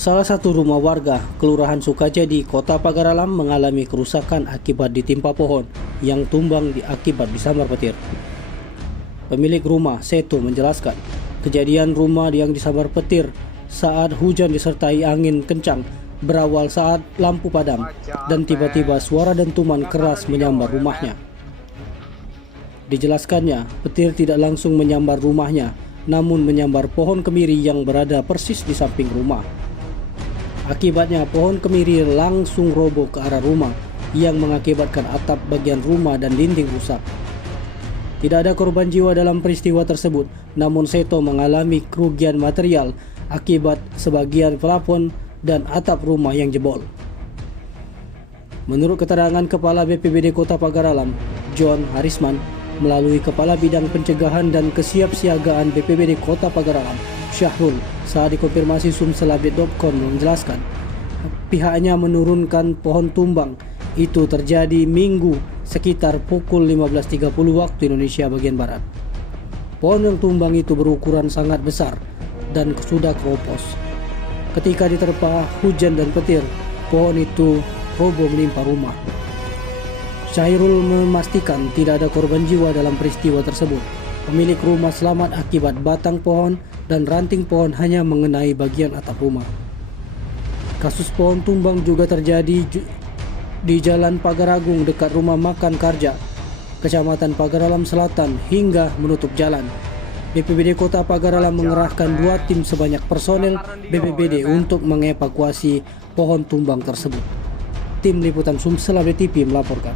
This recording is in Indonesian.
Salah satu rumah warga, Kelurahan Sukajadi, Kota Pagar Alam mengalami kerusakan akibat ditimpa pohon yang tumbang akibat disambar petir. Pemilik rumah, Seto, menjelaskan, kejadian rumah yang disambar petir saat hujan disertai angin kencang berawal saat lampu padam dan tiba-tiba suara dentuman keras menyambar rumahnya. Dijelaskannya, petir tidak langsung menyambar rumahnya, namun menyambar pohon kemiri yang berada persis di samping rumah. Akibatnya pohon kemiri langsung roboh ke arah rumah yang mengakibatkan atap bagian rumah dan dinding rusak. Tidak ada korban jiwa dalam peristiwa tersebut, namun Seto mengalami kerugian material akibat sebagian plafon dan atap rumah yang jebol. Menurut keterangan Kepala BPBD Kota Pagar Alam, John Harisman, melalui Kepala Bidang Pencegahan dan Kesiapsiagaan BPBD Kota Pagar Alam, Syahrul, saat dikonfirmasi sumselupdate.com menjelaskan, pihaknya menurunkan pohon tumbang itu terjadi Minggu sekitar pukul 15.30 waktu Indonesia bagian Barat. Pohon yang tumbang itu berukuran sangat besar dan sudah keropos. Ketika diterpa hujan dan petir, pohon itu roboh menimpa rumah. Syahrul memastikan tidak ada korban jiwa dalam peristiwa tersebut. Pemilik rumah selamat akibat batang pohon dan ranting pohon hanya mengenai bagian atap rumah. Kasus pohon tumbang juga terjadi di Jalan Pagar Agung dekat rumah makan Karja, Kecamatan Pagar Alam Selatan hingga menutup jalan. BPBD Kota Pagar Alam mengerahkan 2 tim sebanyak personel BPBD untuk mengevakuasi pohon tumbang tersebut. Tim Liputan Sumsel Update TV melaporkan.